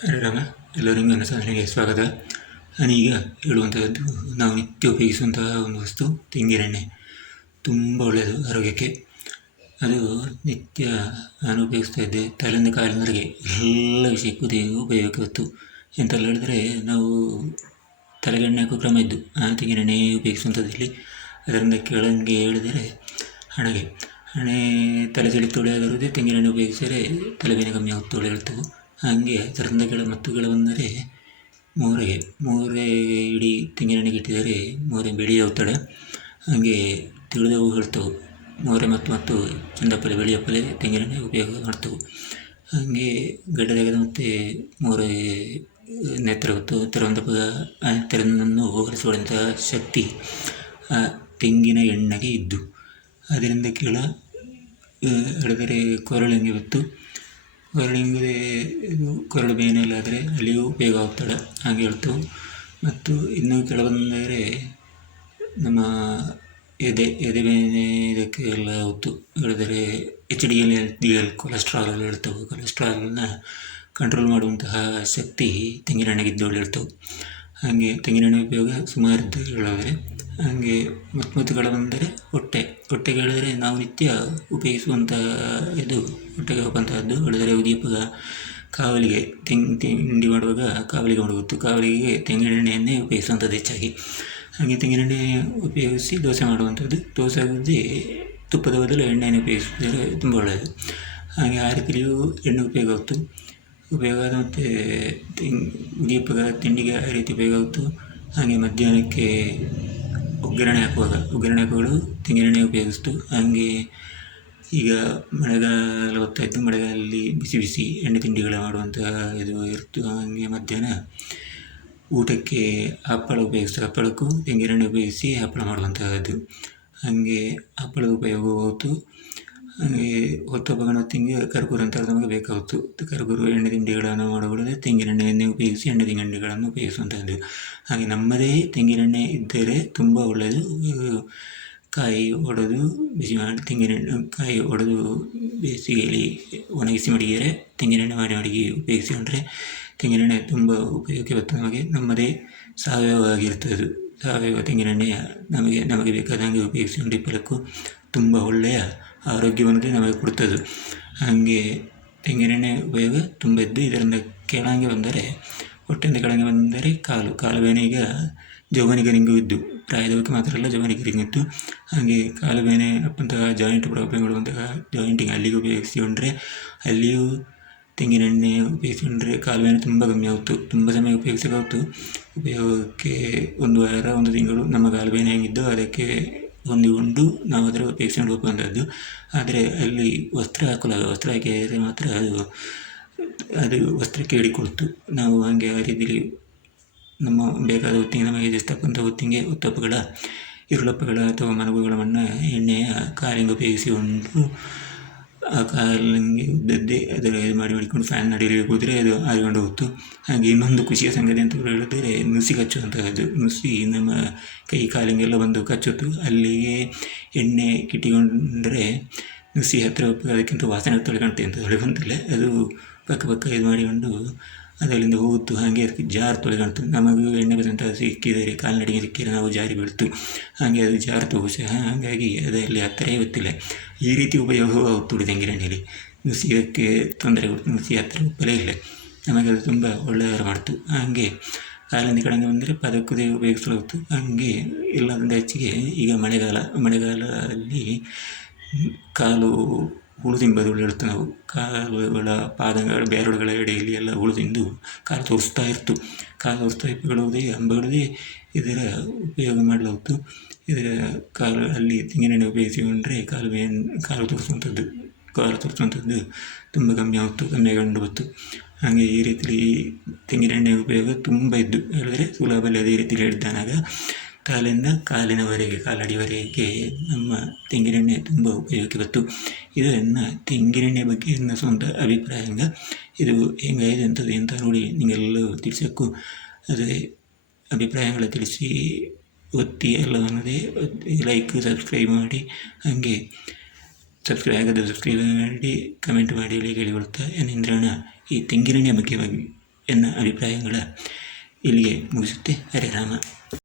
ಹರೇ ರಾಮ. ಎಲ್ಲರಿಗೂ ನನ್ನ ಸಾಧನೆಗೆ ಸ್ವಾಗತ. ನಾನೀಗ ಹೇಳುವಂಥದ್ದು ನಾವು ನಿತ್ಯ ಉಪಯೋಗಿಸುವಂತಹ ಒಂದು ವಸ್ತು ತೆಂಗಿನೆಣ್ಣೆ. ತುಂಬ ಒಳ್ಳೆಯದು ಆರೋಗ್ಯಕ್ಕೆ. ಅದು ನಿತ್ಯ ನಾನು ಉಪಯೋಗಿಸ್ತಾ ಇದ್ದೆ. ತಲೆಯಿಂದ ಕಾಲಿನವರೆಗೆ ಎಲ್ಲ ವಿಷಯಕ್ಕೂ ಉಪಯೋಗಕ್ಕೆ ಬಂತು. ಎಂತೆಲ್ಲ ಹೇಳಿದ್ರೆ, ನಾವು ತಲೆಗೆ ಎಣ್ಣೆ ಹಾಕೋ ಕ್ರಮ ಇದ್ದು ತೆಂಗಿನೆಣ್ಣೆ ಉಪಯೋಗಿಸುವಂಥದ್ದಲ್ಲಿ. ಅದರಿಂದ ಕೆಳಗೆ ಹೇಳಿದರೆ ಹಣೆ ತಲೆ ಸಿಡಿ ತೊಳೆಯಾಗಿರುವುದೇ ತೆಂಗಿನೆಣ್ಣೆ ಉಪಯೋಗಿಸಿದರೆ ತಲೆಬೇನೆ ಕಮ್ಮಿ ಆಗುತ್ತೆ ತೊಳೆ ಹೇಳ್ತವೆ. ಹಾಗೆ ಅದರಿಂದ ಮತ್ತು ಬಂದರೆ ಮೂರೆ ಇಡೀ ತೆಂಗಿನೆಣ್ಣೆಗೆ ಇಟ್ಟಿದರೆ ಮೂರೆ ಬಿಳಿ ಹೋಗ್ತಾಳೆ. ಹಾಗೆ ತಿಳಿದವು ಹೇಳ್ತವೆ. ಮೂರೆ ಮತ್ತು ಚಂದಪ್ಪಲೆ ಬೆಳೆಯಪ್ಪಲೆ ತೆಂಗಿನೆಣ್ಣೆ ಉಪಯೋಗ ಮಾಡ್ತವೆ. ಹಾಗೆ ಗಡ್ಡ ತೆಗೆದು ಮತ್ತು ಮೂರೆ ನೆತ್ತರ ಹೊತ್ತು ತೆರವನ್ನು ಹೋಲಿಸುವಂತಹ ಶಕ್ತಿ ಆ ತೆಂಗಿನ ಎಣ್ಣೆಗೆ ಇದ್ದು, ಅದರಿಂದ ಕೆಳ ಹೇಳಿದರೆ ಕೊರಳಿಗೆ ಬಿತ್ತು. ಕೊರಳು ಬೇನೆಯಲ್ಲಾದರೆ ಅಲ್ಲಿಯೂ ಉಪಯೋಗ ಆಗ್ತಾಳೆ ಹಾಗೆ ಹೇಳ್ತು. ಮತ್ತು ಇನ್ನು ಕೆಲವೊಂದರೆ ನಮ್ಮ ಎದೆ ಬೇನೆ ಇದಕ್ಕೆ ಎಲ್ಲ ಹೊತ್ತು ಹೇಳಿದರೆ HDL ಕೊಲೆಸ್ಟ್ರಾಲ್ ಎಲ್ಲ ಹೇಳ್ತವೆ. ಕೊಲೆಸ್ಟ್ರಾಲನ್ನ ಕಂಟ್ರೋಲ್ ಮಾಡುವಂತಹ ಶಕ್ತಿ ತೆಂಗಿನೆಣ್ಣೆಗಿದ್ದವಳು ಹೇಳ್ತವೆ. ಹಾಗೆ ತೆಂಗಿನೆಣ್ಣೆ ಉಪಯೋಗ ಸುಮಾರು ಇದ್ದು ಹೇಳಿದರೆ. ಹಾಗೆ ಮತ್ತು ಕೆಲವೊಂದರೆ ಹೊಟ್ಟೆಗೆ ಹೇಳಿದರೆ ನಾವು ನಿತ್ಯ ಉಪಯೋಗಿಸುವಂಥ ಇದು ಹೊಟ್ಟೆಗೆ ಹೋಗುವಂತಹದ್ದು ಹೇಳಿದರೆ ಉದೀಪಗ ಕಾವಲಿಗೆ ತಿಂಡಿ ಮಾಡುವಾಗ ಕಾವಲಿಗೆ ಮಾಡಬಹುದು. ಕಾವಲಿಗೆ ತೆಂಗಿನೆಣ್ಣೆಯನ್ನೇ ಉಪಯೋಗಿಸುವಂಥದ್ದು ಹೆಚ್ಚಾಗಿ. ಹಾಗೆ ತೆಂಗಿನೆಣ್ಣೆ ಉಪಯೋಗಿಸಿ ದೋಸೆ ಮಾಡುವಂಥದ್ದು. ದೋಸೆ ಆಗೋದೇ ತುಪ್ಪದ ಬದಲು ಎಣ್ಣೆಯನ್ನು ಉಪಯೋಗಿಸಿದರೆ ತುಂಬ ಒಳ್ಳೆಯದು. ಹಾಗೆ ಆ ರೀತಿಯೂ ಎಣ್ಣೆ ಉಪಯೋಗ ಆದ ಮತ್ತು ಉದೀಪಗ ತಿಂಡಿಗೆ ಆ ರೀತಿ ಉಪಯೋಗ ಆಗುತ್ತು. ಹಾಗೆ ಮಧ್ಯಾಹ್ನಕ್ಕೆ ಒಗ್ಗರಣೆ ಹಾಕುವಳು ತೆಂಗಿನೆಣ್ಣೆ ಉಪಯೋಗಿಸ್ತು. ಹಾಗೆ ಈಗ ಮಳೆಗಾಲ ಹೊತ್ತಾಯಿತು. ಮಳೆಗಾಲದಲ್ಲಿ ಬಿಸಿ ಎಣ್ಣೆ ತಿಂಡಿಗಳ ಮಾಡುವಂತಹ ಇದು ಇರ್ತು. ಹಾಗೆ ಮಧ್ಯಾಹ್ನ ಊಟಕ್ಕೆ ಹಪ್ಪಳ ಹಪ್ಪಳಕ್ಕೂ ತೆಂಗಿನೆಣ್ಣೆ ಉಪಯೋಗಿಸಿ ಹಪ್ಪಳ ಮಾಡುವಂತಹದ್ದು. ಹಾಗೆ ಹಪ್ಪಳದ ಉಪಯೋಗ ಹೋಯ್ತು. ಹಾಗೆ ಹೊತ್ತೊಬ್ಬಗಣ ಹೊತ್ತಿಗೆ ಕರ್ಪೂರ ಅಂತ ನಮಗೆ ಬೇಕಾಗುತ್ತು. ಕರ್ಪೂರ ಎಣ್ಣೆ ತಿಂಡಿಗಳನ್ನು ಮಾಡುವುದೇ ತೆಂಗಿನೆಣ್ಣೆಯನ್ನೇ ಉಪಯೋಗಿಸಿ ಎಣ್ಣೆ ತಿಂಡಿಗಳನ್ನು ಉಪಯೋಗಿಸುವಂಥದ್ದು. ಹಾಗೆ ನಮ್ಮದೇ ತೆಂಗಿನೆಣ್ಣೆ ಇದ್ದರೆ ತುಂಬ ಒಳ್ಳೆಯದು. ಕಾಯಿ ಒಡೆದು ಬಿಸಿ ಮಾಡಿ ಕಾಯಿ ಒಡೆದು ಬೇಸಿಗೆಯಲ್ಲಿ ಒಣಗಿಸಿ ಮಡಗಿದರೆ ತೆಂಗಿನೆಣ್ಣೆ ಮಾಡಿ ಉಪಯೋಗಿಸಿಕೊಂಡ್ರೆ ತೆಂಗಿನೆಣ್ಣೆ ತುಂಬ ಉಪಯೋಗಕ್ಕೆ ಬರ್ತದೆ. ನಮಗೆ ನಮ್ಮದೇ ಸಾವಯವವಾಗಿರ್ತದೆ. ಸಾವಯವ ತೆಂಗಿನೆಣ್ಣೆಯ ನಮಗೆ ಬೇಕಾದಂಗೆ ಉಪಯೋಗಿಸಿಕೊಂಡು ಫಲಕ್ಕೂ ತುಂಬ ಒಳ್ಳೆಯ ಆರೋಗ್ಯವನ್ನು ನಮಗೆ ಕೊಡ್ತದೆ. ಹಾಗೆ ತೆಂಗಿನೆಣ್ಣೆ ಉಪಯೋಗ ತುಂಬ ಇದ್ದು. ಇದರಿಂದ ಕೆಳಗೆ ಬಂದರೆ ಹೊಟ್ಟೆಯಿಂದ ಕೆಳಗೆ ಬಂದರೆ ಕಾಲು ಬೇನೆ ಈಗ ಜವನಿಗರಿಗೂ ಇದ್ದು, ಪ್ರಾಯದವಕ್ಕೆ ಮಾತ್ರ ಅಲ್ಲ ಜವನಿಗರಿಗೂ ಇತ್ತು. ಹಾಗೆ ಕಾಲು ಬೇನೆ ಅಪ್ಪಂತಹ ಜಾಯಿಂಟ್ ಪ್ರಾಬ್ಲಮ್ಗಳು ಅಂತಹ ಜಾಯಿಂಟಿಗೆ ಅಲ್ಲಿಗೆ ಉಪಯೋಗಿಸಿಕೊಂಡ್ರೆ ಅಲ್ಲಿಯೂ ತೆಂಗಿನೆಣ್ಣೆ ಉಪಯೋಗಿಸಿಕೊಂಡ್ರೆ ಕಾಲು ಬೇನೆ ತುಂಬ ಕಮ್ಮಿ ಆಗುತ್ತು. ತುಂಬ ಸಮಯ ಉಪಯೋಗಿಸಬೇಕಾಗುತ್ತು. ಉಪಯೋಗಕ್ಕೆ 1 ವಾರ 1 ತಿಂಗಳು ನಮ್ಮ ಕಾಲು ಬೇನೆ ಹೆಂಗಿದ್ದು ಅದಕ್ಕೆ ಹೊಂದಿಕೊಂಡು ನಾವು ಅದರ ಉಪಯೋಗಿಸಿಕೊಂಡು ಹೋಗುವಂಥದ್ದು. ಆದರೆ ಅಲ್ಲಿ ವಸ್ತ್ರ ಹಾಕಿದರೆ ಮಾತ್ರ ಅದು ವಸ್ತ್ರಕ್ಕೆ ಹಿಡಿಕೊಳ್ತು. ನಾವು ಹಾಗೆ ಆ ರೀತಿಯಲ್ಲಿ ನಮ್ಮ ಬೇಕಾದ ಹೊತ್ತಿಗೆ ನಮಗೆ ಇಷ್ಟಕ್ಕಂಥ ಹೊತ್ತಿಗೆ ಉತ್ತಪ್ಪಗಳ ಇರುಳಪ್ಪಗಳ ಅಥವಾ ಮನಗುಗಳ ಎಣ್ಣೆಯ ಕಾಲಿಗೆ ಉಪಯೋಗಿಸಿಕೊಂಡು ಆ ಕಾಲಿಗೆ ಉದ್ದದ್ದೇ ಅದರ ಇದು ಮಾಡಿಕೊಂಡು ಫ್ಯಾನ್ ಅಡಿಯಲ್ಲಿ ಕೂದರೆ ಅದು ಆರಿಕೊಂಡು ಹೋಗ್ತು. ಹಾಗೆ ಇನ್ನೊಂದು ಖುಷಿಯ ಸಂಗತಿ ಅಂತ ಹೇಳಿದರೆ ನುಸಿ ಕಚ್ಚುವಂತಹದ್ದು. ನುಸಿ ನಮ್ಮ ಕೈ ಕಾಲಿಗೆಲ್ಲ ಬಂದು ಕಚ್ಚುತ್ತು. ಅಲ್ಲಿಗೆ ಎಣ್ಣೆ ಕಿಟ್ಟಿಕೊಂಡ್ರೆ ನುಸಿ ಹತ್ತಿರ ಅದಕ್ಕಿಂತ ವಾಸನೆ ತೊಳೆಕಂತೆ ಅಂತ ತೊಳೆಗೊಂತಿಲ್ಲ. ಅದು ಪಕ್ಕ ಇದು ಮಾಡಿಕೊಂಡು ಅದರಿಂದ ಹೋಗುತ್ತು. ಹಾಗೆ ಅದಕ್ಕೆ ಜಾರು ತೊಳೆಕಾಣ್ತು. ನಮಗೂ ಎಣ್ಣೆ ಬದಂತ ಸಿಕ್ಕಿದರೆ ಕಾಲ್ನಡಿಗೆ ಸಿಕ್ಕಿದರೆ ನಾವು ಜಾರಿ ಬೀಳ್ತು. ಹಾಗೆ ಅದು ಜಾರ್ತು ಸಹ. ಹಾಗಾಗಿ ಅದರಲ್ಲಿ ಹತ್ತಿರ ಗೊತ್ತಿಲ್ಲ. ಈ ರೀತಿ ಉಪಯೋಗವಾಗುತ್ತದೆ ತೆಂಗಿನೆಣ್ಣೆಯಲ್ಲಿ. ನುಸಿಯಕ್ಕೆ ತೊಂದರೆ ಕೊಡ್ತು. ನುಸಿ ಹತ್ತಿರ ಉಪ್ಪಲೇ ಇಲ್ಲ. ನಮಗೆ ಅದು ತುಂಬ ಒಳ್ಳೆಯದಾರ ಮಾಡ್ತು. ಹಾಗೆ ಕಾಲಿಂದ ಕೆಳಗೆ ಬಂದರೆ ಪದಕ್ಕೂ ಉಪಯೋಗಿಸಲಾಗುತ್ತು. ಹಾಗೆ ಎಲ್ಲದಿಂದ ಹೆಚ್ಚಿಗೆ ಈಗ ಮಳೆಗಾಲದಲ್ಲಿ ಕಾಲು ಹುಳು ತಿಂಬದು ಹೇಳ್ತೇವೆ ನಾವು. ಕಾಲುಗಳ ಪಾದಗಳ ಬೆರಳುಗಳ ಎಡೆಯಲ್ಲಿ ಎಲ್ಲ ಹುಳು ತಿಂದು ಕಾಲು ತೋರಿಸ್ತಾ ಇಪ್ಪುಗಳೋದೇ ಅಂಬಗಳದೇ ಇದರ ಉಪಯೋಗ ಮಾಡಲಾಗುತ್ತು. ಇದರ ಅಲ್ಲಿ ತೆಂಗಿನೆಣ್ಣೆ ಉಪಯೋಗಿಸಿಕೊಂಡ್ರೆ ಕಾಲು ತೋರಿಸುವಂಥದ್ದು ತುಂಬ ಕಮ್ಮಿಯಾಗೊಂಡು ಬಂತು. ಹಾಗೆ ಈ ರೀತಿಯಲ್ಲಿ ತೆಂಗಿನೆಣ್ಣೆ ಉಪಯೋಗ ತುಂಬ ಇದ್ದು ಹೇಳಿದರೆ ಸುಲಭದಲ್ಲಿ ಅದೇ ರೀತಿಯಲ್ಲಿ ಹೇಳಿದ್ದಾನಾಗ ತಲೆಯಿಂದ ಕಾಲಡಿವರೆಗೆ ನಮ್ಮ ತೆಂಗಿನೆಣ್ಣೆ ತುಂಬ ಉಪಯೋಗಕ್ಕೆ ಬಂತು. ಇದು ನನ್ನ ತೆಂಗಿನೆಣ್ಣೆ ಬಗ್ಗೆ ನನ್ನ ಸ್ವಂತ ಅಭಿಪ್ರಾಯ. ಇದು ಹೆಂಗಾಗಿದೆ ಅಂತ ನೋಡಿ ನಿಮಗೆಲ್ಲ ತಿಳಿಸೋಕ್ಕೂ ಅದೇ ಅಭಿಪ್ರಾಯಗಳ ತಿಳಿಸಿ ಒತ್ತಿ ಎಲ್ಲವನ್ನದೇ ಲೈಕ್ ಸಬ್ಸ್ಕ್ರೈಬ್ ಮಾಡಿ. ಹಾಗೆ ಸಬ್ಸ್ಕ್ರೈಬ್ ಮಾಡಿ ಕಮೆಂಟ್ ಮಾಡಿ ಕೇಳಿಕೊಳ್ತಾ ಏನೆಂದ್ರೆ ಈ ತೆಂಗಿನೆಣ್ಣೆ ಬಗ್ಗೆ ಎನ್ನ ಅಭಿಪ್ರಾಯಗಳ ಇಲ್ಲಿಗೆ ಮುಗಿಸುತ್ತೆ. ಹರೇ ರಾಮ.